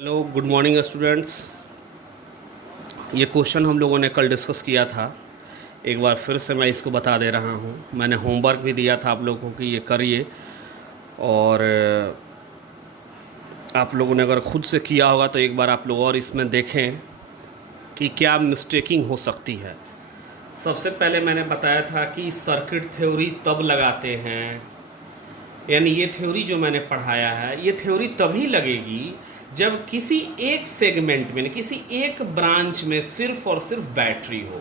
Hello good morning students. ये question हम लोगों ने कल डिस्कस किया था। एक बार फिर से मैं इसको बता दे रहा हूँ। मैंने होमवर्क भी दिया था आप लोगों को कि ये करिए, और आप लोगों ने अगर खुद से किया होगा तो एक बार आप लोग और इसमें देखें कि क्या मिस्टेकिंग हो सकती है। सबसे पहले मैंने बताया था कि सर्किट थ्योरी तब लगाते हैं, यानी ये थ्योरी जो मैंने पढ़ाया है ये थ्योरी तभी लगेगी जब किसी एक सेगमेंट में, किसी एक ब्रांच में सिर्फ और सिर्फ बैटरी हो।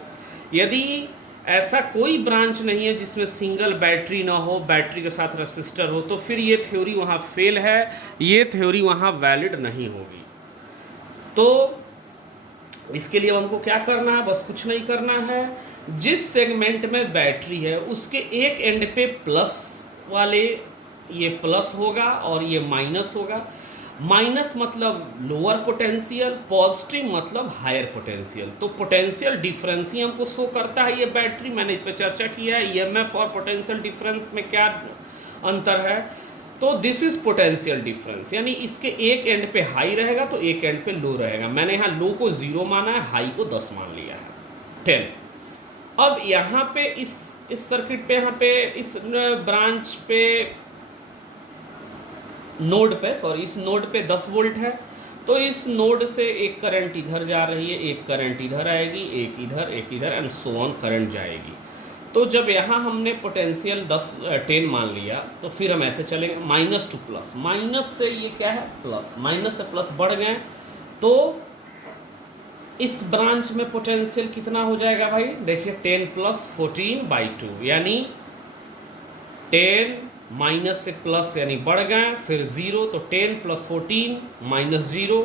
यदि ऐसा कोई ब्रांच नहीं है जिसमें सिंगल बैटरी ना हो, बैटरी के साथ रेसिस्टर हो, तो फिर ये थ्योरी वहाँ फेल है, ये थ्योरी वहाँ वैलिड नहीं होगी। तो इसके लिए हमको क्या करना है? बस कुछ नहीं करना है। जिस सेगमेंट में बैटरी है उसके एक एंड पे प्लस वाले, ये प्लस होगा और ये माइनस होगा। माइनस मतलब लोअर पोटेंशियल, पॉजिटिव मतलब हायर पोटेंशियल। तो पोटेंशियल डिफरेंस ही हमको शो करता है ये बैटरी। मैंने इस पर चर्चा किया है, ईएमएफ और पोटेंशियल डिफरेंस में क्या अंतर है। तो दिस इज पोटेंशियल डिफरेंस, यानी इसके एक एंड पे हाई रहेगा तो एक एंड पे लो रहेगा। मैंने यहाँ लो को 0 माना है, हाई को 10 मान लिया है, 10। अब यहाँ पे इस सर्किट पे, यहाँ पे इस ब्रांच पे, नोड पे, सॉरी, इस नोड पे 10 वोल्ट है। तो इस नोड से एक करंट इधर जा रही है, एक करंट इधर आएगी, एक इधर एंड सो ऑन करंट जाएगी। तो जब यहाँ हमने पोटेंशियल 10 मान लिया तो फिर हम ऐसे चलेंगे माइनस टू प्लस। माइनस से ये क्या है? प्लस। माइनस से प्लस बढ़ गए तो इस ब्रांच में पोटेंशियल कितना हो जाएगा भाई? देखिए 10 प्लस 14/2, यानी 10 माइनस से प्लस यानी बढ़ गए, फिर 0, तो 10 प्लस 14 माइनस 0।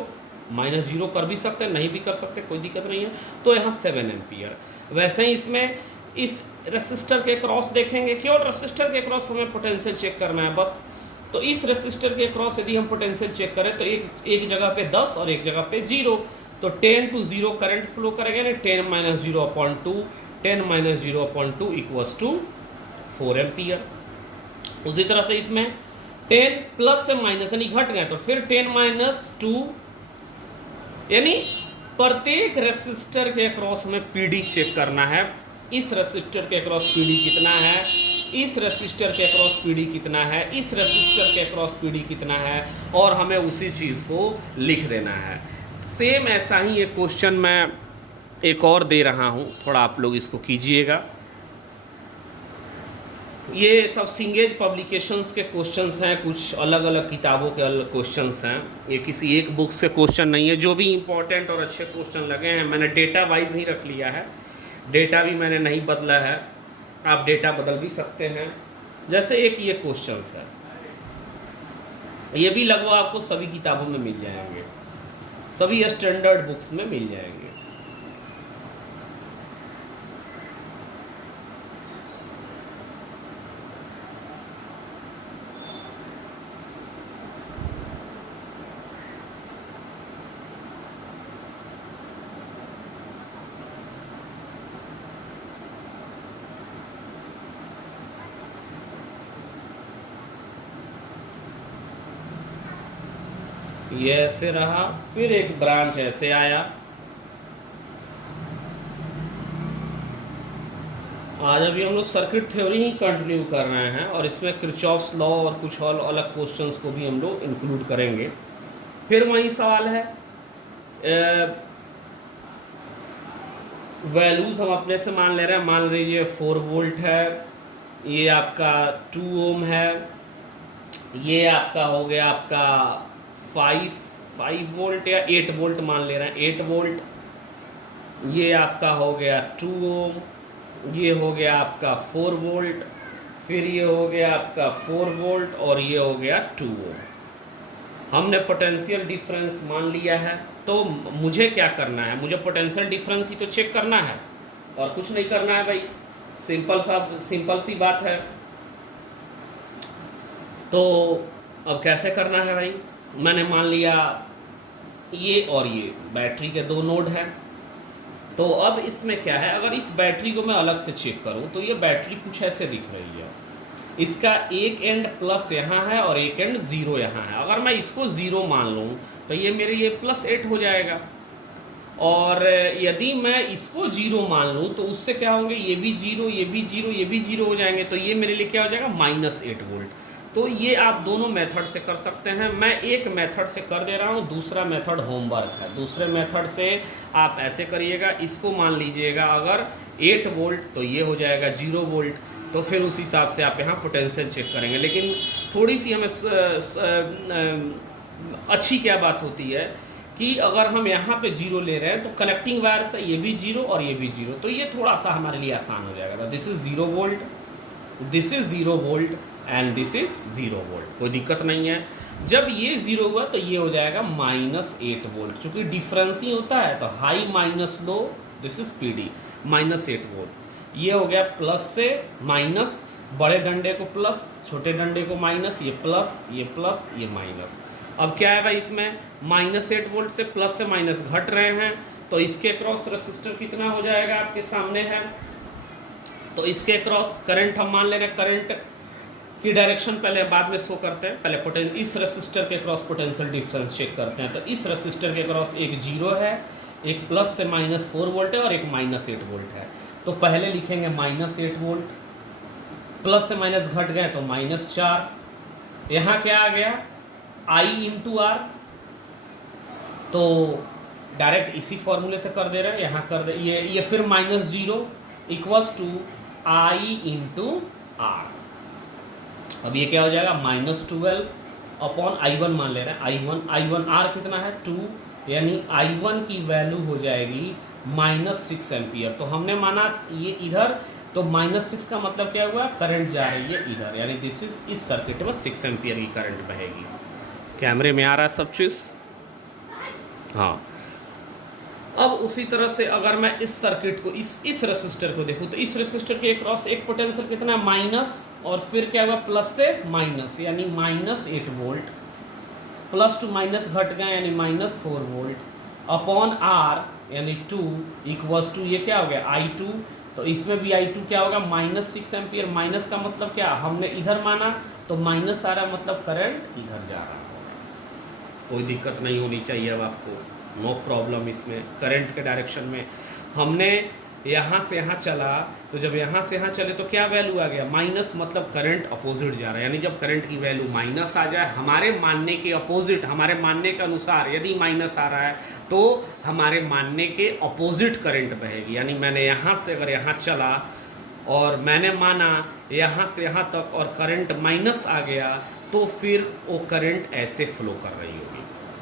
माइनस 0 कर भी सकते हैं, नहीं भी कर सकते, कोई दिक्कत नहीं है। तो यहाँ 7 एम्पियर। वैसे ही इसमें इस रेसिस्टर के क्रॉस देखेंगे, केवल रेसिस्टर के क्रॉस हमें पोटेंशियल चेक करना है बस। तो इस रेसिस्टर के क्रॉस यदि हम पोटेंशियल चेक करें तो एक जगह पे 10 और एक जगह पे 0। तो 10 to 0 करंट फ्लो करेंगे ना, 10 minus 0/2, 10 minus 0/2 equals to 4 ampere. उसी तरह से इसमें 10 प्लस से माइनस यानी घट गए, तो फिर 10 माइनस 2, यानी प्रत्येक रेसिस्टर के अक्रॉस हमें पीडी चेक करना है। इस रेसिस्टर के अक्रॉस पीडी कितना है, इस रेसिस्टर के अक्रॉस पीडी कितना है, इस रेसिस्टर के अक्रॉस पीडी कितना है, और हमें उसी चीज़ को लिख देना है। सेम ऐसा ही एक क्वेश्चन मैं एक और दे रहा हूँ, थोड़ा आप लोग इसको कीजिएगा। ये सब सिंगेज पब्लिकेशंस के क्वेश्चंस हैं, कुछ अलग अलग किताबों के अलग क्वेश्चंस हैं। ये किसी एक बुक से क्वेश्चन नहीं है। जो भी इंपॉर्टेंट और अच्छे क्वेश्चन लगे हैं मैंने डेटा वाइज ही रख लिया है, डेटा भी मैंने नहीं बदला है। आप डेटा बदल भी सकते हैं। जैसे एक ये क्वेश्चंस है, ये भी लगभग आपको सभी किताबों में मिल जाएंगे, सभी स्टैंडर्ड बुक्स में मिल जाएंगे। ये ऐसे रहा, फिर एक ब्रांच ऐसे आया। आज अभी हम लोग सर्किट थ्योरी ही कंटिन्यू कर रहे हैं, और इसमें किरचॉफ्स लॉ और कुछ और अलग क्वेश्चंस को भी हम लोग इंक्लूड करेंगे। फिर वही सवाल है, वैल्यूज हम अपने से मान ले रहे हैं। मान लीजिए 4 वोल्ट है, ये आपका 2 ओम है, ये आपका हो गया आपका 5 वोल्ट या 8 वोल्ट मान ले रहे हैं, 8 वोल्ट। ये आपका हो गया 2 ओम, ये हो गया आपका 4 वोल्ट, फिर ये हो गया आपका 4 वोल्ट, और ये हो गया 2 ओम। हमने पोटेंशियल डिफरेंस मान लिया है। तो मुझे क्या करना है? मुझे पोटेंशियल डिफरेंस ही तो चेक करना है, और कुछ नहीं करना है भाई। सिंपल सी बात है। तो अब कैसे करना है भाई? मैंने मान लिया ये और ये बैटरी के 2 नोड हैं। तो अब इसमें क्या है, अगर इस बैटरी को मैं अलग से चेक करूं तो ये बैटरी कुछ ऐसे दिख रही है। इसका एक एंड प्लस यहाँ है और एक एंड 0 यहाँ है। अगर मैं इसको 0 मान लूँ तो ये मेरे ये +8 हो जाएगा। और यदि मैं इसको 0 मान लूँ तो उससे क्या होंगे, ये भी 0, ये भी 0, ये भी 0 हो जाएंगे, तो ये मेरे लिए क्या हो जाएगा -8 वोल्ट। तो ये आप दोनों मेथड से कर सकते हैं। मैं एक मेथड से कर दे रहा हूँ, दूसरा मेथड होमवर्क है। दूसरे मेथड से आप ऐसे करिएगा, इसको मान लीजिएगा अगर 8 वोल्ट तो ये हो जाएगा 0 वोल्ट, तो फिर उस हिसाब से आप यहाँ पोटेंशियल चेक करेंगे। लेकिन थोड़ी सी हमें अच्छी क्या बात होती है कि अगर हम यहाँ पे 0 ले रहे हैं तो कनेक्टिंग वायर से ये भी 0 और ये भी 0, तो ये थोड़ा सा हमारे लिए आसान हो जाएगा। This is 0 volt, this is 0 volt and this is 0 volt, कोई दिक्कत नहीं है। जब ये 0 हुआ तो ये हो जाएगा -8 वोल्ट, चूँकि डिफरेंस ही होता है तो high minus low, this is PD -8 volt. ये हो गया प्लस से माइनस, बड़े डंडे को प्लस, छोटे डंडे को माइनस, ये प्लस, ये माइनस। अब क्या है भाई, इसमें -8 वोल्ट से माइनस घट रहे हैं, तो इसके क्रॉस रेसिस्टर कितना हो जाएगा आपके सामने है। तो इसके क्रॉस करंट हम मान ले रहे हैं, करंट की डायरेक्शन पहले बाद में शो करते हैं, पहले इस रेसिस्टर के क्रॉस पोटेंशियल डिफरेंस चेक करते हैं। तो इस रेसिस्टर के क्रॉस एक 0 है, एक प्लस से -4 वोल्ट है और एक -8 वोल्ट है। तो पहले लिखेंगे -8 वोल्ट, प्लस से माइनस घट गए तो -4। यहाँ क्या आ गया, I × R, तो डायरेक्ट इसी फॉर्मूले से कर दे रहे हैं, यहाँ कर दे, ये फिर -0 = I × R। अब ये क्या हो जाएगा, -12 अपॉन I1 मान ले रहे हैं, I1 R कितना है 2, यानी I1 की वैल्यू हो जाएगी -6 एम्पियर। तो हमने माना ये इधर, तो -6 का मतलब क्या हुआ, करंट जा रही है इधर, यानी दिस इज, इस सर्किट में 6 एम्पियर की करंट बहेगी। कैमरे में आ रहा है सब चीज़, हाँ। अब उसी तरह से अगर मैं इस सर्किट को, इस रेसिस्टर को देखूँ, तो इस रेसिस्टर के क्रॉस एक पोटेंशियल कितना है, माइनस, और फिर क्या हुआ, प्लस से माइनस, यानी -8 वोल्ट, प्लस टू माइनस घट गए यानी -4 वोल्ट, अपॉन R यानी 2 = ये क्या हो गया, I2। तो इसमें भी I2 क्या होगा, -6 एम्पियर। माइनस का मतलब क्या, हमने इधर माना तो माइनस आ रहा, मतलब करंट इधर जा रहा है। कोई दिक्कत नहीं होनी चाहिए अब आपको, नो प्रॉब्लम इसमें। करंट के डायरेक्शन में हमने यहाँ से यहाँ चला, तो जब यहाँ से यहाँ चले तो क्या वैल्यू आ गया, माइनस, मतलब करंट अपोजिट जा रहा है। यानी जब करंट की वैल्यू माइनस आ जाए, हमारे मानने के अपोजिट, हमारे मानने के अनुसार यदि माइनस आ रहा है तो हमारे मानने के अपोजिट करंट बहेगी। यानी मैंने यहाँ से अगर यहाँ चला और मैंने माना यहाँ से यहाँ तक और करंट माइनस आ गया, तो फिर वो करंट ऐसे फ्लो कर रही होगी,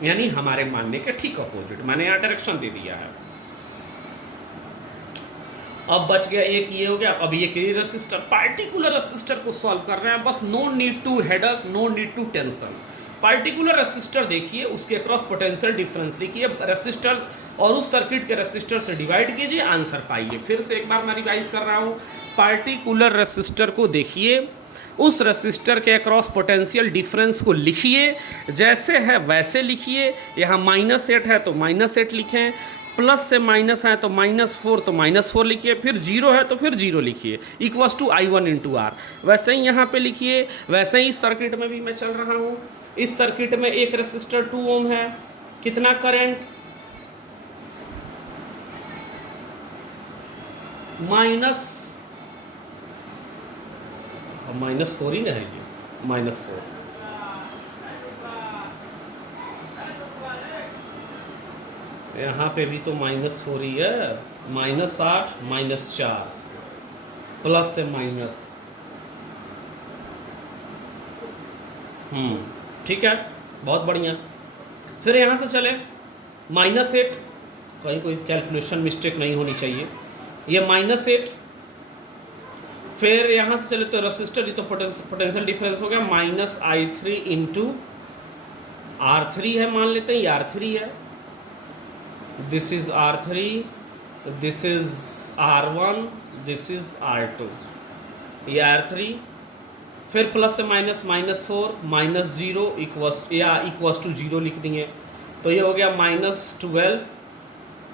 यानी हमारे मानने के ठीक अपोजिट। मैंने यहाँ डायरेक्शन दे दिया है। अब बच गया एक, ये हो गया। अब ये के रेसिस्टर, पार्टिकुलर रेसिस्टर को सॉल्व कर रहे हैं, बस no need to headache, no need to tension. Particular resistor देखिए, उसके क्रॉस पोटेंशियल डिफरेंस लिखिए, रेसिस्टर और उस सर्किट के रेसिस्टर से डिवाइड कीजिए, आंसर पाइए। फिर से एक बार मैं रिवाइज कर रहा हूँ, पार्टिकुलर रेसिस्टर को देखिए, उस रेसिस्टर के अक्रॉस पोटेंशियल डिफरेंस को लिखिए, जैसे है वैसे लिखिए। यहाँ -8 है तो -8 लिखें, प्लस से माइनस है तो -4 तो -4 लिखिए, फिर 0 है तो फिर 0 लिखिए, = I1 × R। वैसे ही यहाँ पे लिखिए, वैसे ही इस सर्किट में भी मैं चल रहा हूँ। इस सर्किट में एक रेसिस्टर 2 ओम है, कितना करंट, -4 ही रहेगी, -4। यहाँ पे भी तो -4 ही है, -8 -4 प्लस से माइनस, ठीक है, बहुत बढ़िया। फिर यहाँ से चले -8, कहीं कोई कैलकुलेशन मिस्टेक नहीं होनी चाहिए, ये -8। फिर यहाँ से चले तो रेसिस्टर, ये तो पोटेंशियल डिफरेंस हो गया, -I3 × R3 है, मान लेते हैं ये R3 है, this is R3, this is R1, this is R2, ये R3। फिर प्लस से माइनस, -4 -0 = 0 लिख देंगे, तो ये हो गया -12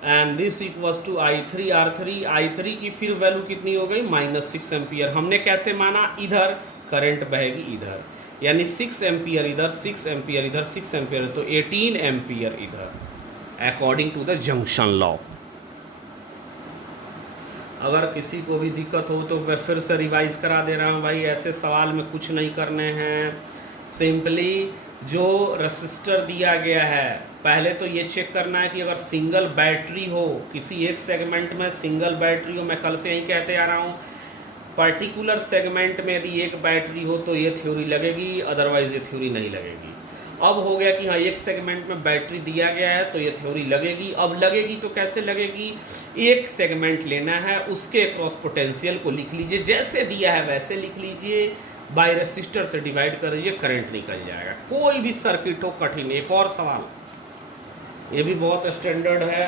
and this = I3 R3। I3 की फिर वैल्यू कितनी हो गई, -6 एम्पियर। हमने कैसे माना, इधर करंट बहेगी इधर, यानी 6 एम्पियर इधर, 6 एम्पियर इधर, 6 एम्पियर, तो 18 एम्पियर इधर, according to the junction law. अगर किसी को भी दिक्कत हो तो मैं फिर से रिवाइज करा दे रहा हूँ भाई, ऐसे सवाल में कुछ नहीं करने हैं। सिंपली जो रजिस्टर दिया गया है, पहले तो ये चेक करना है कि अगर सिंगल बैटरी हो, किसी एक सेगमेंट में सिंगल बैटरी हो, मैं कल से यही कहते आ रहा हूँ, पर्टिकुलर सेगमेंट में यदि एक बैटरी हो तो ये थ्योरी लगेगी, अदरवाइज ये थ्योरी नहीं लगेगी। अब हो गया कि हाँ एक सेगमेंट में बैटरी दिया गया है तो ये थ्योरी लगेगी। अब लगेगी तो कैसे लगेगी, एक सेगमेंट लेना है, उसके क्रॉस पोटेंशियल को लिख लीजिए, जैसे दिया है वैसे लिख लीजिए, बाय रेसिस्टर से डिवाइड कर दीजिए, करंट निकल जाएगा। कोई भी सर्किट हो कठिन। एक और सवाल, ये भी बहुत स्टैंडर्ड है,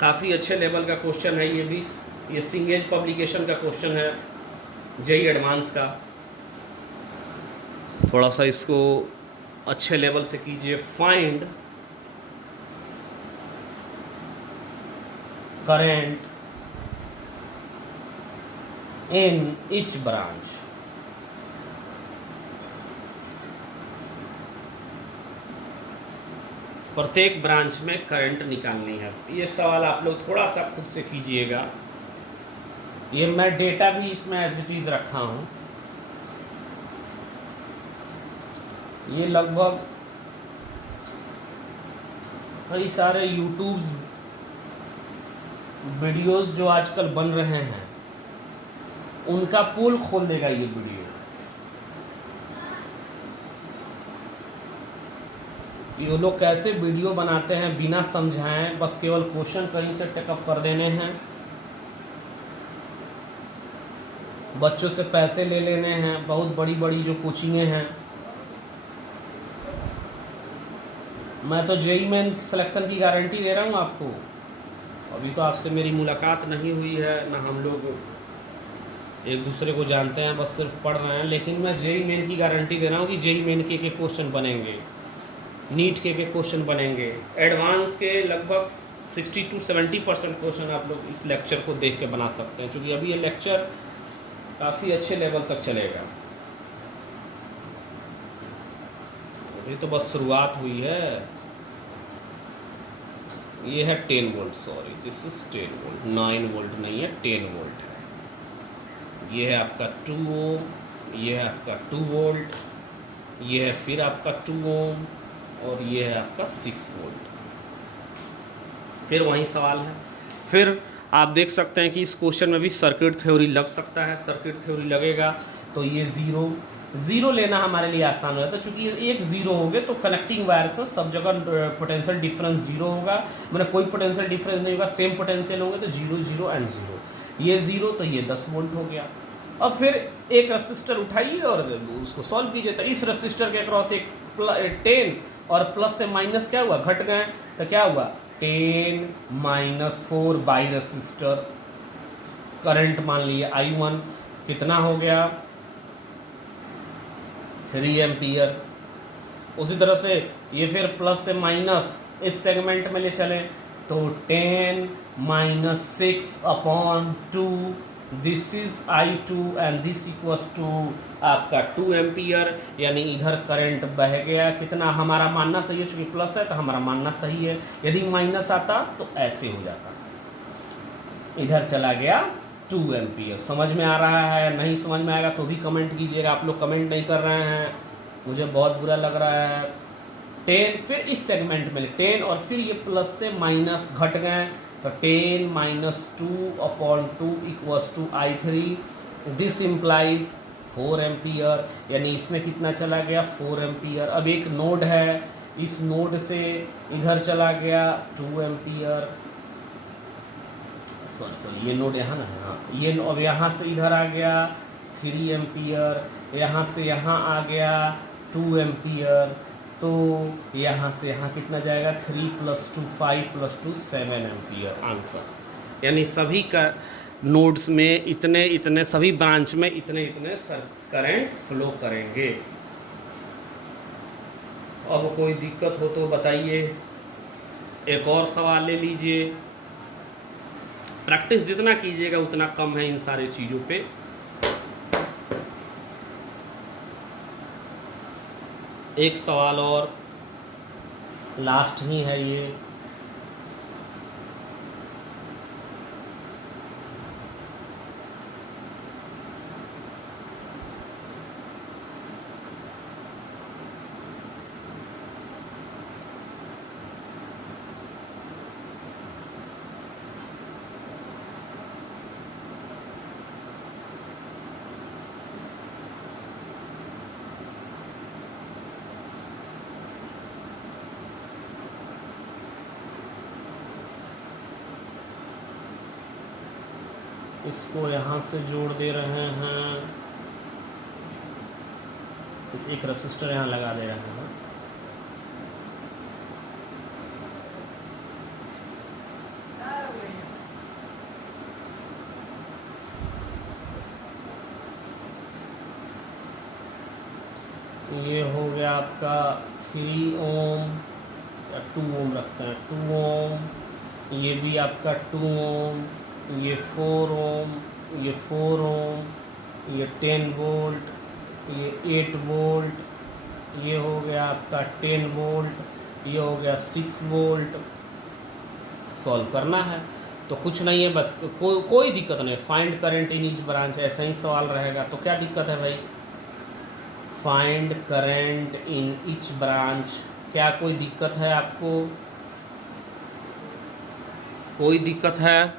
काफ़ी अच्छे लेवल का क्वेश्चन है ये भी, ये सिंगेज पब्लिकेशन का क्वेश्चन है, जेई एडवांस का। थोड़ा सा इसको अच्छे लेवल से कीजिए। Find current in each branch. प्रत्येक ब्रांच में करंट निकालनी है। ये सवाल आप लोग थोड़ा सा खुद से कीजिएगा। ये मैं डेटा भी इसमें एज इट इज रखा हूँ। ये लगभग कई सारे यूट्यूब वीडियोस जो आजकल बन रहे हैं उनका पोल खोल देगा ये वीडियो। ये लोग कैसे वीडियो बनाते हैं बिना समझाएं, बस केवल क्वेश्चन कहीं से टेकअप कर देने हैं, बच्चों से पैसे ले लेने हैं। बहुत बड़ी बड़ी जो कोचिंगें हैं, मैं तो जेई मेन सिलेक्शन की गारंटी दे रहा हूँ आपको। अभी तो आपसे मेरी मुलाकात नहीं हुई है, ना हम लोग एक दूसरे को जानते हैं, बस सिर्फ पढ़ रहे हैं, लेकिन मैं जेई मेन की गारंटी दे रहा हूँ कि जेई मेन के क्वेश्चन बनेंगे, नीट के क्वेश्चन बनेंगे, एडवांस के लगभग 60 to 70% क्वेश्चन आप लोग इस लेक्चर को देख के बना सकते हैं, क्योंकि अभी ये लेक्चर काफ़ी अच्छे लेवल तक चलेगा। अभी तो बस शुरुआत हुई है। ये है 10 volt, sorry this is 10 volt, 9 volt नहीं है, 10 वोल्ट है। ये है आपका 2 ओम, ये है आपका 2 वोल्ट, ये है फिर आपका 2 ओम, और ये है आपका 6 वोल्ट। फिर वही सवाल है। फिर आप देख सकते हैं कि इस क्वेश्चन में भी सर्किट थ्योरी लग सकता है। सर्किट थ्योरी लगेगा तो ये ज़ीरो लेना हमारे लिए आसान हो जाता है, चूँकि एक ज़ीरो हो गए तो कनेक्टिंग वायर से सब जगह पोटेंशियल डिफरेंस जीरो होगा, मतलब कोई पोटेंशियल डिफरेंस नहीं होगा, सेम पोटेंशियल होंगे तो 0 0 एंड 0। ये 0 तो ये 10 वोल्ट हो गया। अब फिर एक रेसिस्टर उठाइए और उसको सॉल्व कीजिए। तो इस रेसिस्टर के अक्रॉस एक 10 और प्लस से माइनस क्या हुआ, घट गए, तो क्या हुआ 10 - 4 बाई रेसिस्टर। करंट मान लिए I1 कितना हो गया 3 एम्पियर। उसी तरह से ये फिर प्लस से माइनस इस सेगमेंट में ले चले तो 10 - 6/2, this is I2 and this equals to आपका 2 एम्पियर। यानी इधर करंट बह गया कितना, हमारा मानना सही है, चूँकि प्लस है तो हमारा मानना सही है। यदि माइनस आता तो ऐसे हो जाता, इधर चला गया 2 एम्पियर। समझ में आ रहा है? नहीं समझ में आएगा तो भी कमेंट कीजिएगा। आप लोग कमेंट नहीं कर रहे हैं, मुझे बहुत बुरा लग रहा है। 10 फिर इस सेगमेंट में 10 और फिर ये प्लस से माइनस घट गए तो 10 - 2/2 equals to I3। This implies 4 ampere, यानी इसमें कितना चला गया 4 एम्पियर। अब एक नोड है, इस नोड से इधर चला गया 2 एम्पियर, सॉरी ये नोड यहाँ ना है, हाँ ये। अब यहाँ से इधर आ गया 3 एम्पियर, यहाँ से यहाँ आ गया 2 एम्पियर, तो यहाँ से यहाँ कितना जाएगा 3 + 2 5 + 2 7 एम्पियर आंसर। यानी सभी का नोड्स में इतने इतने, सभी ब्रांच में इतने इतने करंट फ्लो करेंगे। अब कोई दिक्कत हो तो बताइए। एक और सवाल ले लीजिए। प्रैक्टिस जितना कीजिएगा उतना कम है इन सारी चीज़ों पे। एक सवाल और, लास्ट ही है ये। इसको यहाँ से जोड़ दे रहे हैं, इस एक रेसिस्टर यहाँ लगा दे रहे हैं। ये हो गया आपका 3 ओम या 2 ओम रखते हैं, 2 ओम। ये भी आपका 2 ओम, ये 4 ओम, ये 4 ओम, ये 10 वोल्ट, ये 8 वोल्ट, ये हो गया आपका 10 वोल्ट, ये हो गया 6 वोल्ट। सॉल्व करना है तो कुछ नहीं है, बस कोई दिक्कत नहीं। Find current in each branch, ऐसा ही सवाल रहेगा। तो क्या दिक्कत है भाई? Find current in each branch, क्या कोई दिक्कत है आपको? कोई दिक्कत है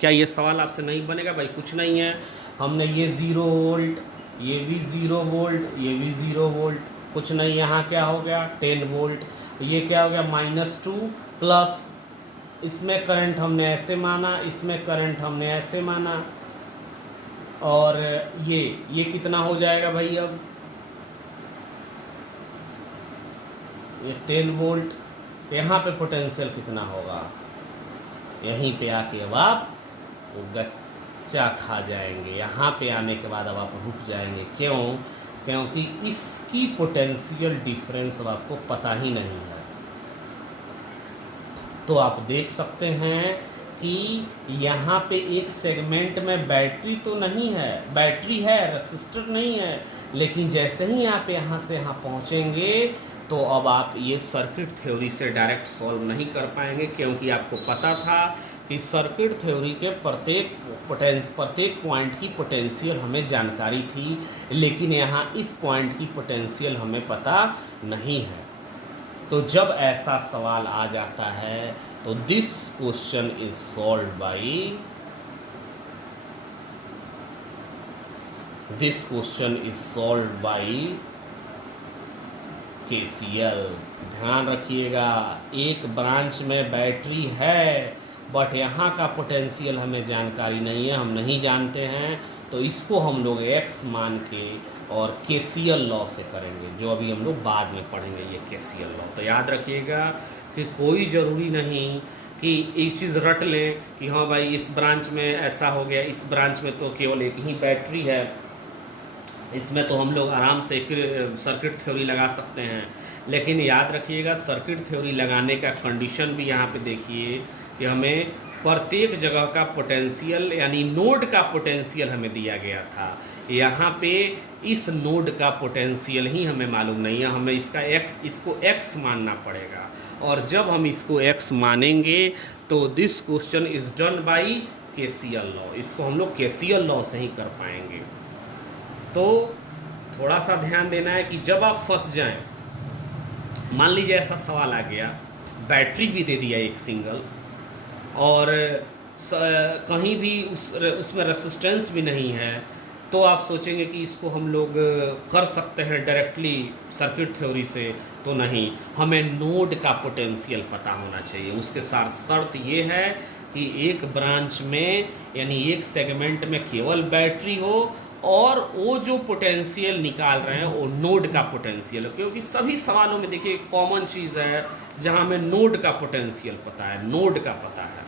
क्या? ये सवाल आपसे नहीं बनेगा भाई, कुछ नहीं है। हमने ये 0 वोल्ट, ये भी 0 वोल्ट, ये भी 0 वोल्ट, कुछ नहीं। यहाँ क्या हो गया? 10 वोल्ट। ये क्या हो गया? -2 प्लस, इसमें करंट हमने ऐसे माना, इसमें करंट हमने ऐसे माना, और ये कितना हो जाएगा भाई? अब ये 10 वोल्ट, यहाँ पे पोटेंशियल कितना होगा? यहीं पे आके अब आप गच्चा खा जाएंगे। यहाँ पे आने के बाद अब आप रुक जाएंगे। क्यों? क्योंकि इसकी पोटेंशियल डिफरेंस अब आपको पता ही नहीं है। तो आप देख सकते हैं कि यहाँ पे एक सेगमेंट में बैटरी तो नहीं है, बैटरी है, रेसिस्टर नहीं है, लेकिन जैसे ही आप यहाँ से यहाँ पहुँचेंगे तो अब आप ये सर्किट थ्योरी से डायरेक्ट सॉल्व नहीं कर पाएंगे, क्योंकि आपको पता था कि सर्किट थ्योरी के प्रत्येक पॉइंट की पोटेंशियल हमें जानकारी थी, लेकिन यहाँ इस पॉइंट की पोटेंशियल हमें पता नहीं है। तो जब ऐसा सवाल आ जाता है तो this question is solved by KCL। ध्यान रखिएगा, एक ब्रांच में बैटरी है, बट यहाँ का पोटेंशियल हमें जानकारी नहीं है, हम नहीं जानते हैं, तो इसको हम लोग x मान के और KCL लॉ से करेंगे, जो अभी हम लोग बाद में पढ़ेंगे ये KCL लॉ। तो याद रखिएगा कि कोई ज़रूरी नहीं कि एक चीज़ रट लें कि हाँ भाई इस ब्रांच में ऐसा हो गया, इस ब्रांच में तो केवल एक ही बैटरी है, इसमें तो हम लोग आराम से सर्किट थ्योरी लगा सकते हैं। लेकिन याद रखिएगा, सर्किट थ्योरी लगाने का कंडीशन भी यहाँ पे देखिए कि हमें प्रत्येक जगह का पोटेंशियल यानी नोड का पोटेंशियल हमें दिया गया था। यहाँ पे इस नोड का पोटेंशियल ही हमें मालूम नहीं है, हमें इसको x मानना पड़ेगा। और जब हम इसको x मानेंगे तो this question is done by KCL law. इसको हम लोग KCL लॉ से ही कर पाएंगे। तो थोड़ा सा ध्यान देना है कि जब आप फंस जाएं, मान लीजिए ऐसा सवाल आ गया, बैटरी भी दे दिया एक सिंगल, और कहीं भी उसमें रेसिस्टेंस भी नहीं है, तो आप सोचेंगे कि इसको हम लोग कर सकते हैं डायरेक्टली सर्किट थ्योरी से। तो नहीं, हमें नोड का पोटेंशियल पता होना चाहिए। उसके साथ शर्त ये है कि एक ब्रांच में यानी एक सेगमेंट में केवल बैटरी हो, और वो जो पोटेंशियल निकाल रहे हैं वो नोड का पोटेंशियल हो। क्योंकि सभी सवालों में देखिए कॉमन चीज़ है जहाँ हमें नोड का पोटेंशियल पता है, नोड का पता है।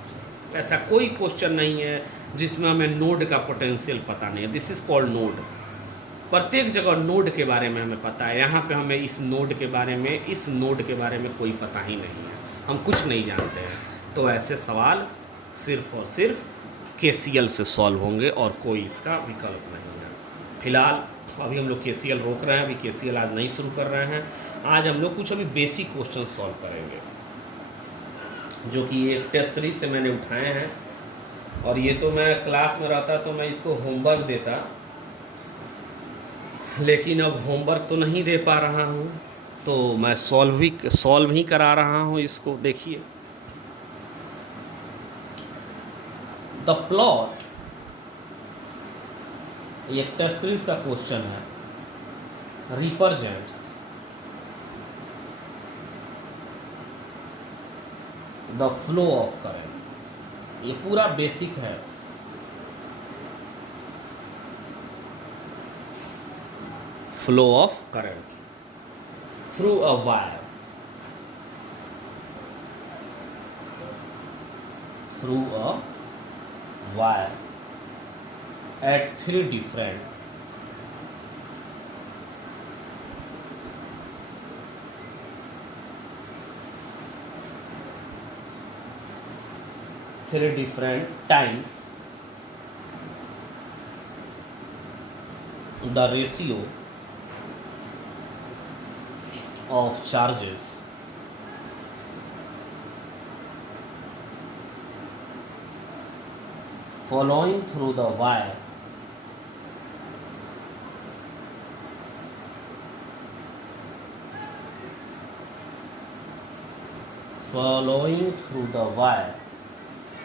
ऐसा कोई क्वेश्चन नहीं है जिसमें हमें नोड का पोटेंशियल पता नहीं है। This is called node. प्रत्येक जगह नोड के बारे में हमें पता है, यहाँ पे हमें इस नोड के बारे में कोई पता ही नहीं है, हम कुछ नहीं जानते हैं। तो ऐसे सवाल सिर्फ और सिर्फ KCL से सॉल्व होंगे और कोई इसका विकल्प नहीं है। फिलहाल अभी हम लोग KCL रोक रहे हैं, अभी KCL आज नहीं शुरू कर रहे हैं। आज हम लोग कुछ अभी बेसिक क्वेश्चन सॉल्व करेंगे जो कि एक टेस्ट सीरीज से मैंने उठाए हैं, और ये तो मैं क्लास में रहता तो मैं इसको होमवर्क देता, लेकिन अब होमवर्क तो नहीं दे पा रहा हूँ, तो मैं सॉल्व ही करा रहा हूँ इसको। देखिए, द प्लॉट, ये टेस्ट सीरीज का क्वेश्चन है, represents the flow of current. ये पूरा बेसिक है। Flow of current through a wire, through a wire at 3 different times. The ratio of charges following through the wire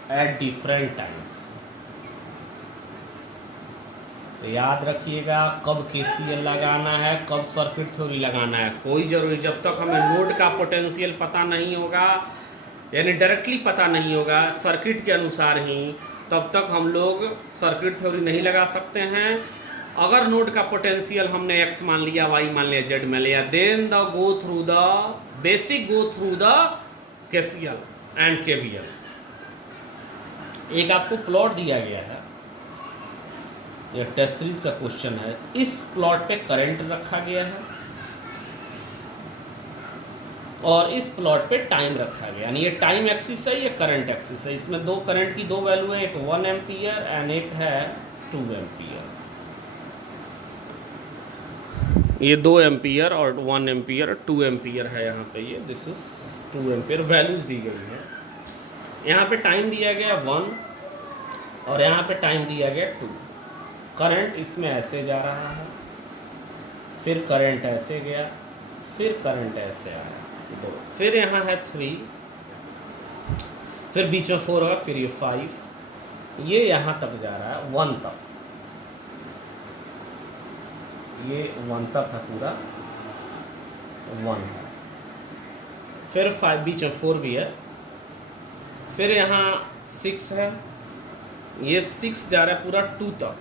at different times। तो याद रखिएगा, कब KCL लगाना है, कब सर्किट थ्योरी लगाना है, कोई जरूरी, जब तक हमें लोड का पोटेंशियल पता नहीं होगा, यानी डायरेक्टली पता नहीं होगा सर्किट के अनुसार ही, तब तक हम लोग सर्किट थ्योरी नहीं लगा सकते हैं। अगर नोड का पोटेंशियल हमने x मान लिया, y मान लिया, z मान लिया, then the go through the KCL and KVL। एक आपको प्लॉट दिया गया है, यह टेस्ट सीरीज का क्वेश्चन है। इस प्लॉट पे करंट रखा गया है और इस प्लॉट पे टाइम रखा गया, यानी ये टाइम एक्सिस है, ये करंट एक्सिस है। इसमें दो करंट की दो वैल्यू है, एक 1 एम्पियर एंड एक है 2 एम्पियर। ये 2 एम्पियर और 1 एम्पियर, 2 एम्पियर है यहाँ पे, ये दिस इज 2 एम्पियर वैल्यूज दी गई है। यहाँ पे टाइम दिया गया 1 और यहाँ पे टाइम दिया गया 2। करंट इसमें ऐसे जा रहा है, फिर करंट ऐसे गया, फिर करंट ऐसे आया, फिर यहाँ है 3, फिर बीच में 4 होगा, फिर ये 5, ये यहाँ तक जा रहा है 1 तक, ये 1 तक है, पूरा 1 है, फिर 5, बीच में 4 भी है, फिर यहाँ 6 है, ये 6 जा रहा है पूरा 2 तक,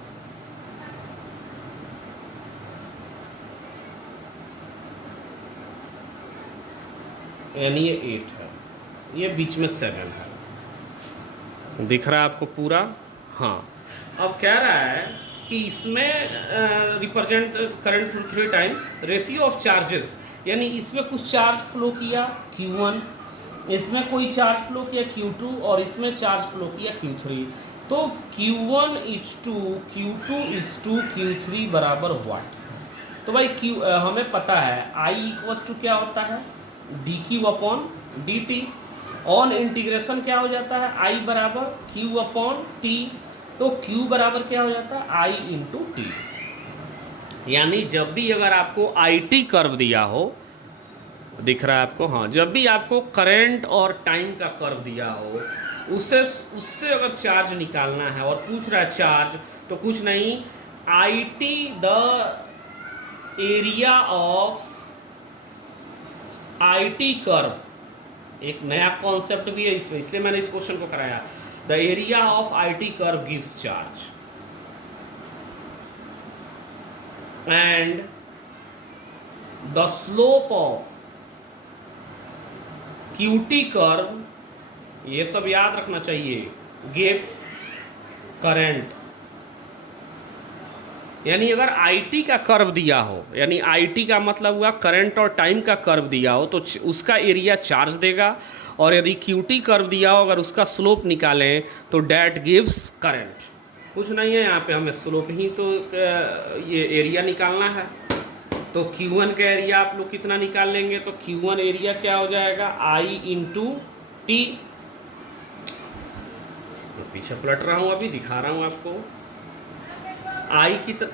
यानी ये 8 है, ये बीच में 7 है। दिख रहा है आपको पूरा? हाँ। अब कह रहा है कि इसमें represent current through 3 times ratio of charges, यानी इसमें कुछ चार्ज फ्लो किया Q1, इसमें कोई चार्ज फ्लो किया Q2 और इसमें चार्ज फ्लो किया Q3। तो Q1 is to Q2 is to Q3 बराबर व्हाट? तो भाई हमें पता है I इक्वल्स टू क्या होता है, dQ upon dt। On integration क्या हो जाता है, I बराबर Q अपॉन T। तो Q बराबर क्या हो जाता है, I इंटू T। यानी जब भी अगर आपको IT कर्व दिया हो, दिख रहा है आपको? हाँ, जब भी आपको करंट और टाइम का कर्व दिया हो, उससे अगर चार्ज निकालना है और पूछ रहा है चार्ज, तो कुछ नहीं, IT the area of IT curve, एक नया कॉन्सेप्ट भी है इसमें, इसलिए मैंने इस क्वेश्चन को कराया। The area of IT curve gives charge and the slope of QT curve, ये सब याद रखना चाहिए, गिव्स करंट। यानी अगर IT का कर्व दिया हो, यानी IT का मतलब हुआ करंट और टाइम का कर्व दिया हो, तो उसका एरिया चार्ज देगा, और यदि QT कर्व दिया हो, अगर उसका स्लोप निकालें तो डैट गिव्स करंट। कुछ नहीं है, यहाँ पे हमें स्लोप ही तो ये एरिया निकालना है। तो Q1 का एरिया आप लोग कितना निकाल लेंगे, तो Q1 एरिया क्या हो जाएगा, I इंटू टी। पीछे पलट रहा हूँ, अभी दिखा रहा हूँ आपको। I कितना,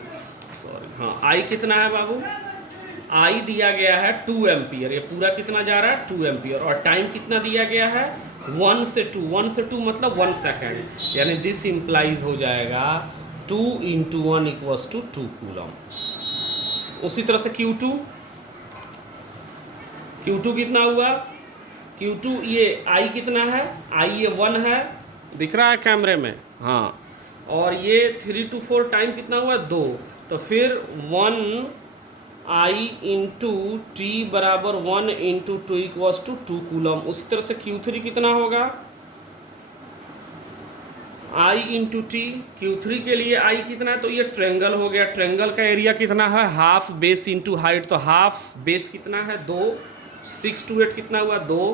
सॉरी हाँ, I कितना है बाबू, I दिया गया है 2 एम्पियर, ये पूरा कितना जा रहा है 2 एम्पियर, और टाइम कितना दिया गया है 1 से 2, 1 से 2 मतलब 1 सेकेंड, यानी दिस इम्प्लाइज हो जाएगा 2 इंटू 1 इक्वल्स टू 2 कूलम। उसी तरह से Q2 कितना हुआ, Q2 ये I कितना है, I ये 1 है, दिख रहा है कैमरे में, हाँ, और ये 3 to 4 टाइम कितना हुआ 2, तो फिर 1 I इंटू टी बराबर 1 इंटू 2 इक्वल्स टू 2 कूलम। उसी तरह से Q3 कितना होगा, I इंटू टी, Q3 के लिए I कितना है, तो ये ट्रेंगल हो गया, ट्रेंगल का एरिया कितना है, हाफ बेस इंटू हाइट, तो हाफ बेस कितना है 2, 6 to 8 कितना हुआ 2,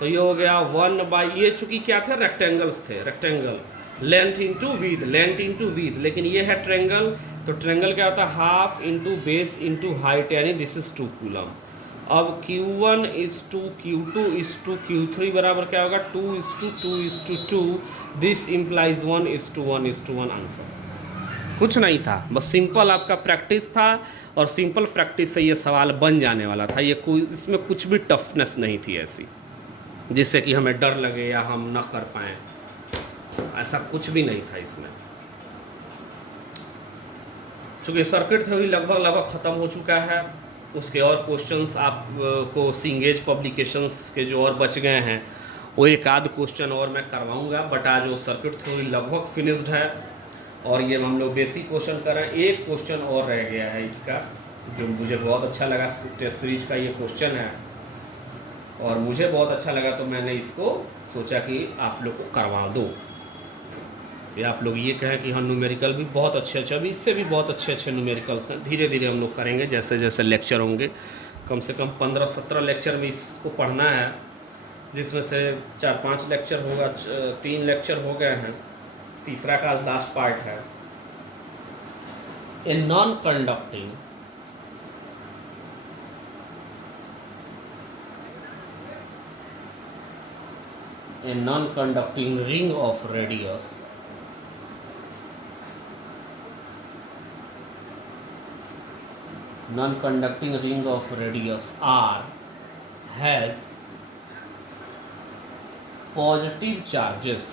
तो ये हो गया 1 बाई, ये चूंकि क्या थे रेक्टेंगल्स थे, rectangle, length into width, length into width, लेकिन ये है ट्रेंगल, तो ट्रेंगल क्या होता है half into base into height, यानी दिस इज 2 कूलम। अब Q1 is to Q2 is to Q3 बराबर क्या होगा 2 is to 2 is to 2, this implies 1 is to 1 is to 1 answer. कुछ नहीं था, बस सिंपल आपका प्रैक्टिस था, और सिंपल प्रैक्टिस से ये सवाल बन जाने वाला था। ये कोई इसमें कुछ भी टफनेस नहीं थी ऐसी जिससे कि हमें डर लगे या हम न कर पाएँ, ऐसा कुछ भी नहीं था इसमें। चूँकि सर्किट थ्योरी लगभग ख़त्म हो चुका है, उसके और क्वेश्चंस आपको सिंगेज पब्लिकेशंस के जो और बच गए हैं वो एक आध क्वेश्चन और मैं करवाऊंगा, बट आज वो सर्किट थ्योरी लगभग फिनिश्ड है, और ये हम लोग बेसिक क्वेश्चन कर रहे हैं। एक क्वेश्चन और रह गया है इसका, जो मुझे बहुत अच्छा लगा, टेस्ट सीरीज का ये क्वेश्चन है और मुझे बहुत अच्छा लगा, तो मैंने इसको सोचा कि आप लोग को करवा दो। या आप लोग ये कहें कि हाँ न्यूमेरिकल भी बहुत अच्छे अच्छे, अभी इससे भी बहुत अच्छे अच्छे न्यूमेरिकल्स हैं, धीरे धीरे हम लोग करेंगे जैसे जैसे लेक्चर होंगे। कम से कम 15-17 लेक्चर में इसको पढ़ना है, जिसमें से 4-5 लेक्चर होगा, 3 लेक्चर हो गए हैं, तीसरा का लास्ट पार्ट है। A non conducting ring of radius non-conducting ring of radius R has positive charges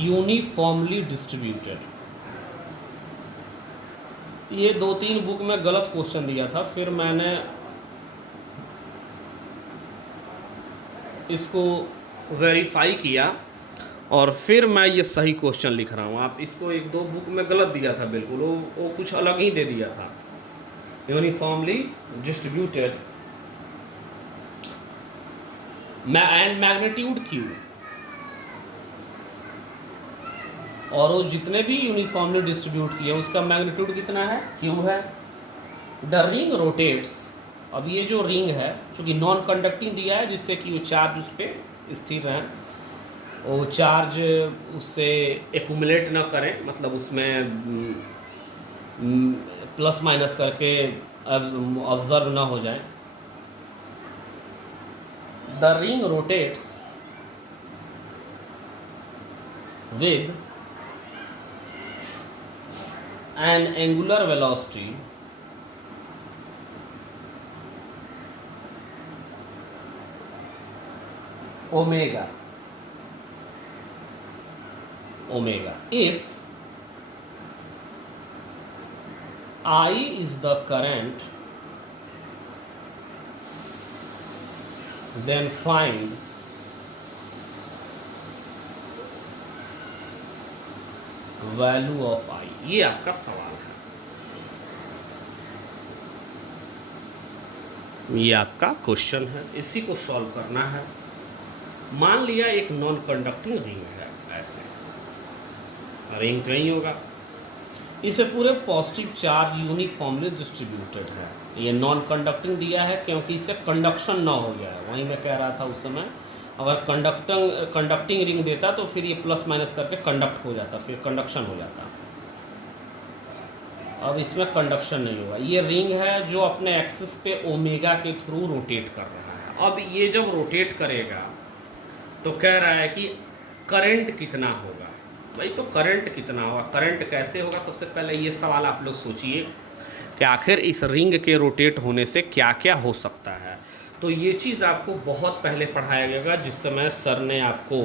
uniformly distributed। ये 2-3 बुक में गलत क्वेश्चन दिया था, फिर मैंने इसको वेरीफाई किया और फिर मैं ये सही क्वेश्चन लिख रहा हूँ। आप इसको 1-2 बुक में गलत दिया था, बिल्कुल वो कुछ अलग ही दे दिया था। Uniformly distributed and magnitude Q, और वो जितने भी यूनिफॉर्मली डिस्ट्रीब्यूट किए उसका मैग्नीट्यूड कितना है Q है। द रिंग रोटेट्स, अब ये जो रिंग है चूँकि नॉन कंडक्टिंग दिया है, जिससे कि वो चार्ज उस पर स्थिर रहें, वो चार्ज उससे एक्यूमुलेट ना करें, मतलब उसमें प्लस माइनस करके ऑब्जर्व ना हो जाए। The ring rotates with N angular velocity omega if I is the current, then find value of I। ये आपका सवाल है, ये आपका क्वेश्चन है, इसी को सॉल्व करना है। मान लिया एक नॉन कंडक्टिंग रिंग है, ऐसे रिंग नहीं होगा, इसे पूरे पॉजिटिव चार्ज यूनिफॉर्मली डिस्ट्रीब्यूटेड है। ये नॉन कंडक्टिंग दिया है क्योंकि इससे कंडक्शन ना हो गया है, वहीं मैं कह रहा था उस समय। अगर कंडक्टिंग रिंग देता तो फिर ये प्लस माइनस करके कंडक्ट हो जाता, फिर कंडक्शन हो जाता। अब इसमें कंडक्शन नहीं होगा। ये रिंग है जो अपने एक्सिस पे ओमेगा के थ्रू रोटेट कर रहा है। अब ये जब रोटेट करेगा तो कह रहा है कि करंट कितना होगा। भाई तो करंट कितना होगा, करंट कैसे होगा, सबसे पहले ये सवाल आप लोग सोचिए कि आखिर इस रिंग के रोटेट होने से क्या क्या हो सकता है। तो ये चीज़ आपको बहुत पहले पढ़ाया गया, जिस समय सर ने आपको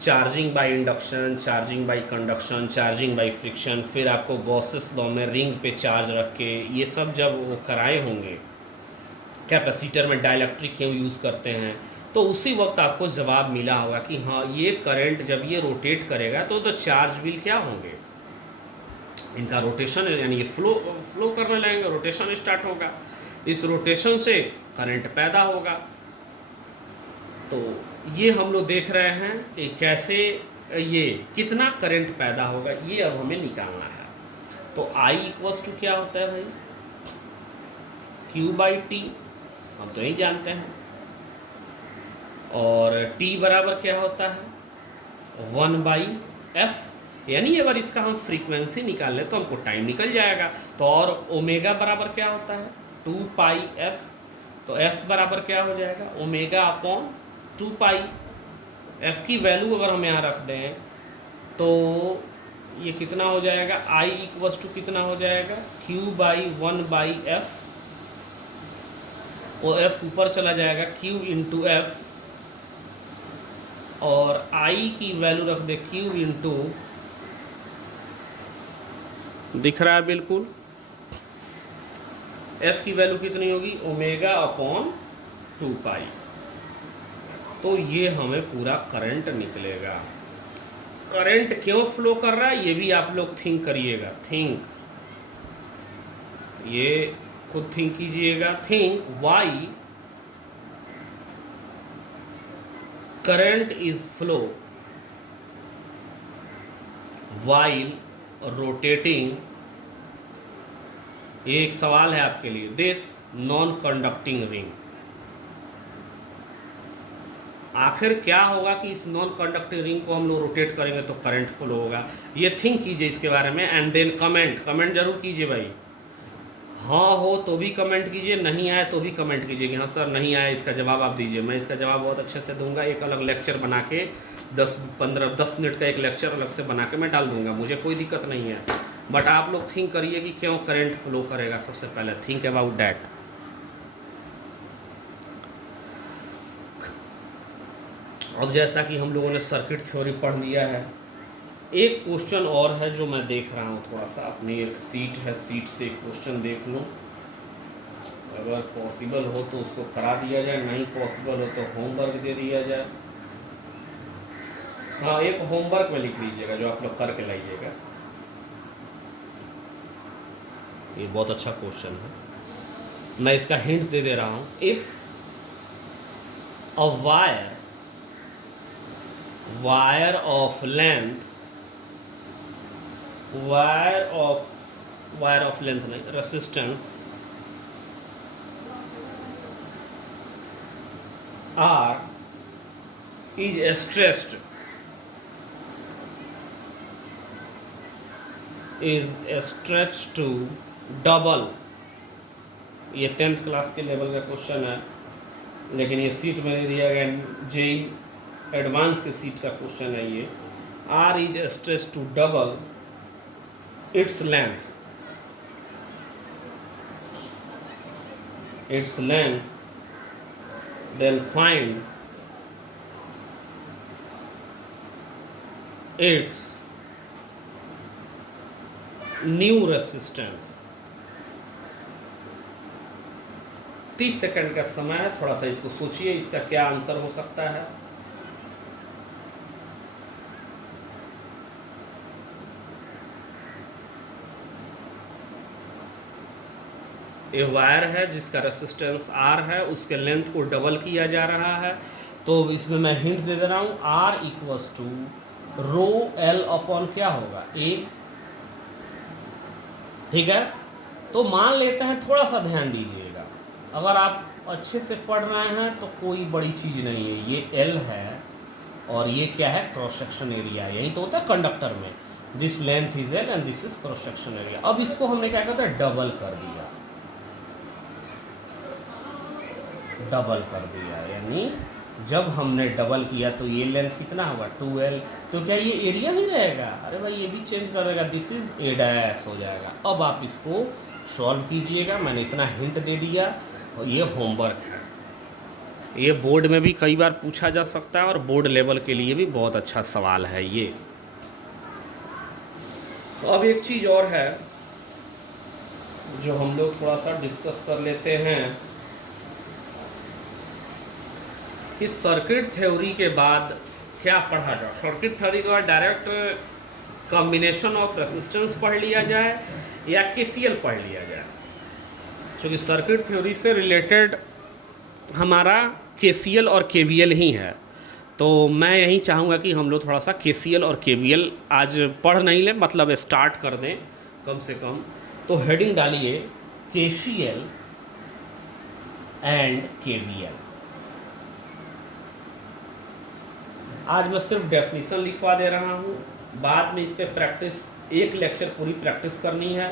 charging by induction, charging by conduction, charging by friction, फिर आपको गॉसेस लॉ में रिंग पे चार्ज रख के ये सब जब वो कराए होंगे, कैपेसिटर में डाइलेक्ट्रिक क्यों यूज़ करते हैं, तो उसी वक्त आपको जवाब मिला होगा कि हाँ ये करंट जब ये रोटेट करेगा तो चार्ज व्हील क्या होंगे, इनका रोटेशन यानी ये फ्लो करने लगेंगे, रोटेशन स्टार्ट होगा, इस रोटेशन से करंट पैदा होगा। तो ये हम लोग देख रहे हैं कि कैसे ये कितना करंट पैदा होगा, ये अब हमें निकालना है। तो I इक्वल्स टू क्या होता है भाई, Q बाई टी, हम तो यही जानते हैं। और T बराबर क्या होता है 1 बाई एफ, यानी अगर इसका हम फ्रीक्वेंसी निकाल लें तो हमको टाइम निकल जाएगा। तो और ओमेगा बराबर क्या होता है 2 पाई एफ, तो एफ बराबर क्या हो जाएगा ओमेगा अपॉन 2 पाई। एफ की वैल्यू अगर हम यहाँ रख दें तो ये कितना हो जाएगा, आई इक्वल्स टू कितना हो जाएगा Q बाई 1 बाई एफ, वो एफ ऊपर चला जाएगा Q इंटू एफ, और आई की वैल्यू रख दे Q इंटू, दिख रहा है बिल्कुल, एफ की वैल्यू कितनी होगी ओमेगा अपॉन 2 पाई। तो ये हमें पूरा करंट निकलेगा। करंट क्यों फ्लो कर रहा है ये भी आप लोग थिंक करिएगा, ये खुद थिंक कीजिएगा। Think Y current is flow while rotating, ये एक सवाल है आपके लिए, दिस नॉन कंडक्टिंग रिंग। आखिर क्या होगा कि इस नॉन कंडक्टिंग रिंग को हम लोग रोटेट करेंगे तो करंट फ्लो होगा, ये थिंक कीजिए इसके बारे में। एंड देन कमेंट जरूर कीजिए भाई, हाँ हो तो भी कमेंट कीजिए, नहीं आए तो भी कमेंट कीजिए कि हाँ सर नहीं आया, इसका जवाब आप दीजिए। मैं इसका जवाब बहुत अच्छे से दूंगा, एक अलग लेक्चर बना के 10 मिनट का एक लेक्चर अलग से बना के मैं डाल दूंगा, मुझे कोई दिक्कत नहीं है। बट आप लोग थिंक करिए कि क्यों करंट फ्लो करेगा, सबसे पहले थिंक अबाउट डैट। अब जैसा कि हम लोगों ने सर्किट थ्योरी पढ़ लिया है, एक क्वेश्चन और है जो मैं देख रहा हूँ, थोड़ा सा अपनी एक सीट है, सीट से एक क्वेश्चन देख लूँ, अगर पॉसिबल हो तो उसको करा दिया जाए, नहीं पॉसिबल हो तो होमवर्क दे दिया जाए। हाँ एक होमवर्क में लिख लीजिएगा जो आप लोग करके लाइएगा, ये बहुत अच्छा क्वेश्चन है, मैं इसका हिंट्स दे दे रहा हूँ। If a wire of length, wire of length नहीं, resistance R is stretched to double, ये 10th क्लास के लेवल का क्वेश्चन है, लेकिन ये सीट में नहीं दिया गया, जेई एडवांस के सीट का क्वेश्चन है ये। R is stretched to double its length, then find its new resistance। 30 second का समय है, थोड़ा सा इसको सोचिए, इसका क्या आंसर हो सकता है। ये वायर है जिसका रेसिस्टेंस R है, उसके लेंथ को डबल किया जा रहा है। तो इसमें मैं हिंट्स दे रहा हूँ, R equals to rho L upon क्या होगा A, ठीक है। तो मान लेते हैं, थोड़ा सा ध्यान दीजिएगा, अगर आप अच्छे से पढ़ रहे हैं तो कोई बड़ी चीज़ नहीं है। ये एल है और ये क्या है, क्रॉस सेक्शन एरिया। यही तो होता है कंडक्टर में, this length is L and this is cross section area. अब इसको हमने क्या करता है, डबल कर दिया, डबल कर दिया, यानी जब हमने डबल किया तो ये लेंथ कितना होगा, 2l। तो क्या ये एरिया ही रहेगा, अरे भाई ये भी चेंज करेगा, दिस इज ए डैश हो जाएगा। अब आप इसको सॉल्व कीजिएगा, मैंने इतना हिंट दे दिया और ये होमवर्क है। ये बोर्ड में भी कई बार पूछा जा सकता है और बोर्ड लेवल के लिए भी बहुत अच्छा सवाल है ये। तो अब एक चीज़ और है जो हम लोग थोड़ा सा डिस्कस कर लेते हैं कि सर्किट थ्योरी के बाद क्या पढ़ा जाए। सर्किट थ्योरी के बाद डायरेक्ट कॉम्बिनेशन ऑफ रेजिस्टेंस पढ़ लिया जाए या केसीएल पढ़ लिया जाए, क्योंकि सर्किट थ्योरी से रिलेटेड हमारा केसीएल और केवीएल ही है। तो मैं यही चाहूँगा कि हम लोग थोड़ा सा केसीएल और केवीएल आज पढ़ नहीं लें, मतलब स्टार्ट कर दें कम से कम। तो हेडिंग डालिए केसीएल एंड केवीएल। आज मैं सिर्फ डेफिनेशन लिखवा दे रहा हूँ, बाद में इस पर प्रैक्टिस, एक लेक्चर पूरी प्रैक्टिस करनी है।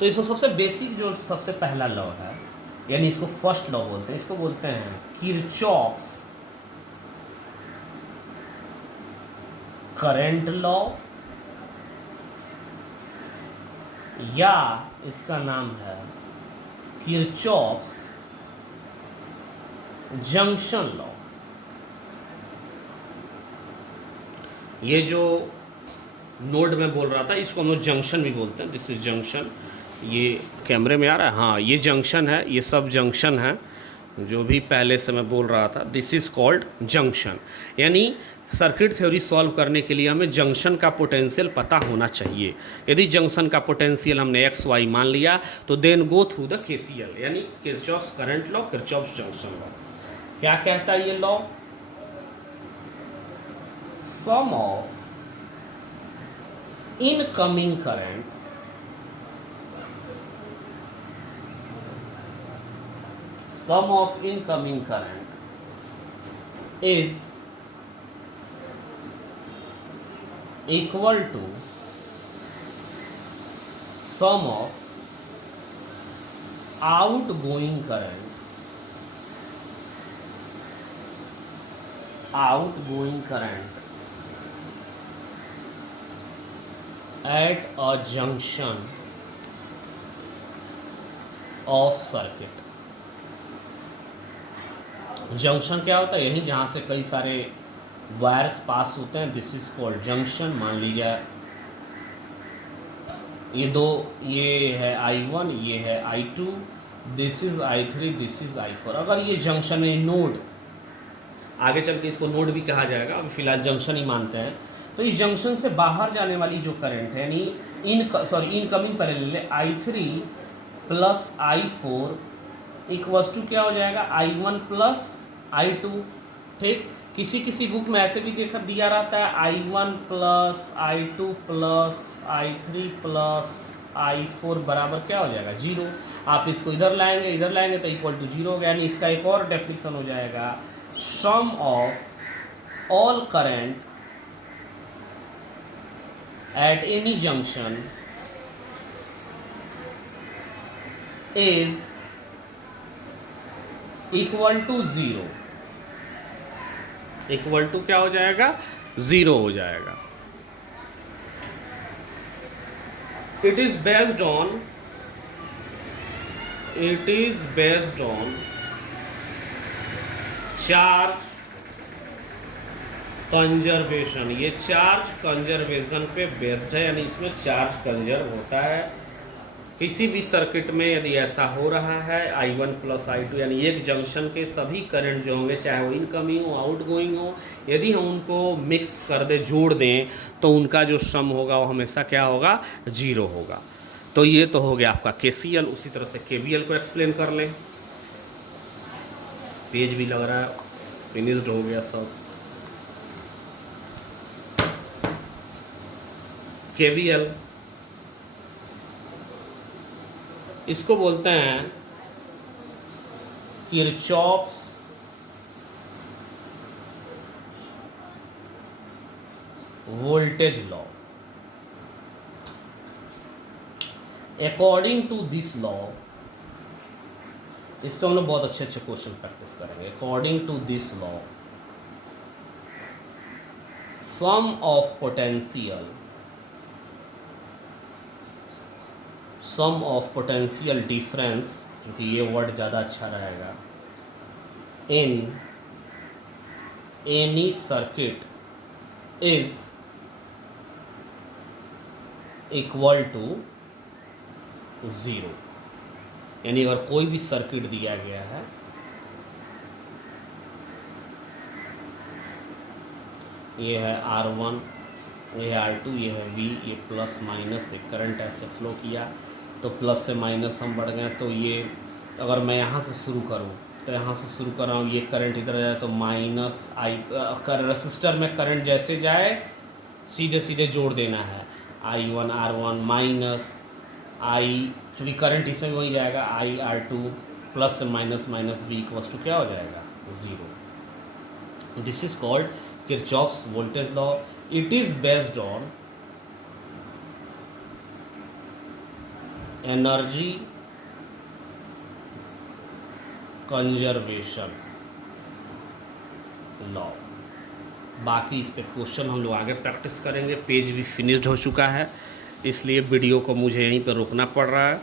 तो इसको सबसे बेसिक जो सबसे पहला लॉ है, यानी इसको फर्स्ट लॉ बोलते हैं, इसको बोलते हैं किरचॉफ्स करंट लॉ, या इसका नाम है किरचॉफ्स जंक्शन लॉ। ये जो नोड में बोल रहा था इसको हम लोग जंक्शन भी बोलते हैं, दिस इज जंक्शन। ये कैमरे में आ रहा है, हाँ ये जंक्शन है, ये सब जंक्शन है जो भी पहले से मैं बोल रहा था, दिस इज़ कॉल्ड जंक्शन। यानी सर्किट थ्योरी सॉल्व करने के लिए हमें जंक्शन का पोटेंशियल पता होना चाहिए। यदि जंक्शन का पोटेंशियल हमने एक्स वाई मान लिया तो then go through the KCL, यानी Kirchhoff's current law, Kirchhoff's junction law. क्या कहता है ये law, sum of incoming current sum of incoming current is equal to sum of outgoing current at a junction of circuit। Junction क्या होता है, यही जहाँ से कई सारे वायर्स पास होते हैं, दिस इज कॉल्ड जंक्शन। मान लीजिए ये दो, ये है I1, ये है I2, this is I3, this is I4। अगर ये जंक्शन में नोड, आगे चल के इसको नोड भी कहा जाएगा, अभी फिलहाल जंक्शन ही मानते हैं। तो इस जंक्शन से बाहर जाने वाली जो करंट है, यानी इनकमिंग पहले ले ले, I3 plus I4 equals to क्या हो जाएगा, I1 प्लस I2। ठीक, किसी किसी बुक में ऐसे भी दिया रहता है I1 plus I2 plus I3 plus I4 बराबर क्या हो जाएगा, 0। आप इसको इधर लाएंगे तो इक्वल टू 0 हो गया। यानी इसका एक और डेफिनेशन हो जाएगा, sum of all current at any junction is equal to 0। Equal to क्या हो जाएगा, 0 हो जाएगा। It is based on charge conservation. ये चार्ज कंजर्वेशन पे बेस्ड है, यानी इसमें चार्ज कंजर्व होता है। किसी भी सर्किट में यदि ऐसा हो रहा है I1 प्लस I2, यानी एक जंक्शन के सभी करंट जो होंगे, चाहे वो इनकमिंग हो आउटगोइंग हो, यदि हम उनको मिक्स कर दें, जोड़ दें, तो उनका जो सम होगा वो हमेशा क्या होगा, 0 होगा। तो ये तो हो गया आपका केसीएल। उसी तरह से केवीएल को एक्सप्लेन कर लें। पेज भी लग रहा है फिनिश्ड हो गया सब। केवीएल, इसको बोलते हैं Kirchhoff's voltage law. According to this law, इस पर हम लोग बहुत अच्छे अच्छे क्वेश्चन प्रैक्टिस करेंगे। According to this law, sum of potential difference, जो कि ये वर्ड ज़्यादा अच्छा रहेगा, in any circuit is equal to 0। यानी अगर कोई भी सर्किट दिया गया है, ये है R1, ये है R2, ये है V, ये प्लस माइनस एक करंट ऐसे फ्लो किया, तो प्लस से माइनस हम बढ़ गए, तो ये अगर मैं यहाँ से शुरू करूँ, तो यहाँ से शुरू कर रहा हूँ, ये करंट इधर जाए तो माइनस आई, रजिस्टर में करंट जैसे जाए सीधे सीधे जोड़ देना है, I1 R1 माइनस आई, चूँकि करंट इसमें भी वही जाएगा, I R2 प्लस से minus minus V equals to क्या हो जाएगा, 0। This is called Kirchhoff's voltage law. It is based on energy conservation law. बाकी इस पे क्वेश्चन हम लोग आगे प्रैक्टिस करेंगे। पेज भी फिनिश्ड हो चुका है, इसलिए वीडियो को मुझे यहीं पर रोकना पड़ रहा है।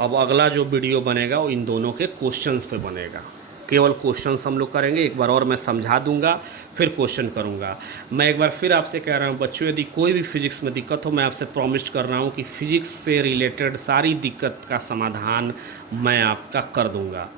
अब अगला जो वीडियो बनेगा वो इन दोनों के क्वेश्चंस पे बनेगा। केवल क्वेश्चंस हम लोग करेंगे, एक बार और मैं समझा दूंगा, फिर क्वेश्चन करूंगा। मैं एक बार फिर आपसे कह रहा हूं बच्चों, यदि कोई भी फिजिक्स में दिक्कत हो, मैं आपसे प्रॉमिस कर रहा हूं कि फिजिक्स से रिलेटेड सारी दिक्कत का समाधान मैं आपका कर दूंगा।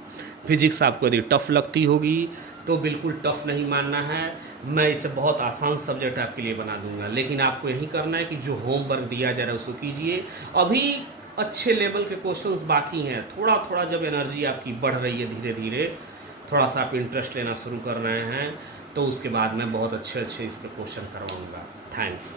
फिजिक्स आपको यदि टफ़ लगती होगी तो बिल्कुल टफ़ नहीं मानना है, मैं इसे बहुत आसान सब्जेक्ट आपके लिए बना दूंगा। लेकिन आपको यही करना है कि जो होमवर्क दिया जा रहा है उसको कीजिए। अभी अच्छे लेवल के क्वेश्चंस बाकी हैं, थोड़ा थोड़ा जब एनर्जी आपकी बढ़ रही है, धीरे धीरे थोड़ा सा आप इंटरेस्ट लेना शुरू कर रहे हैं, तो उसके बाद मैं बहुत अच्छे अच्छे इस पर क्वेश्चन करवाऊँगा। थैंक्स।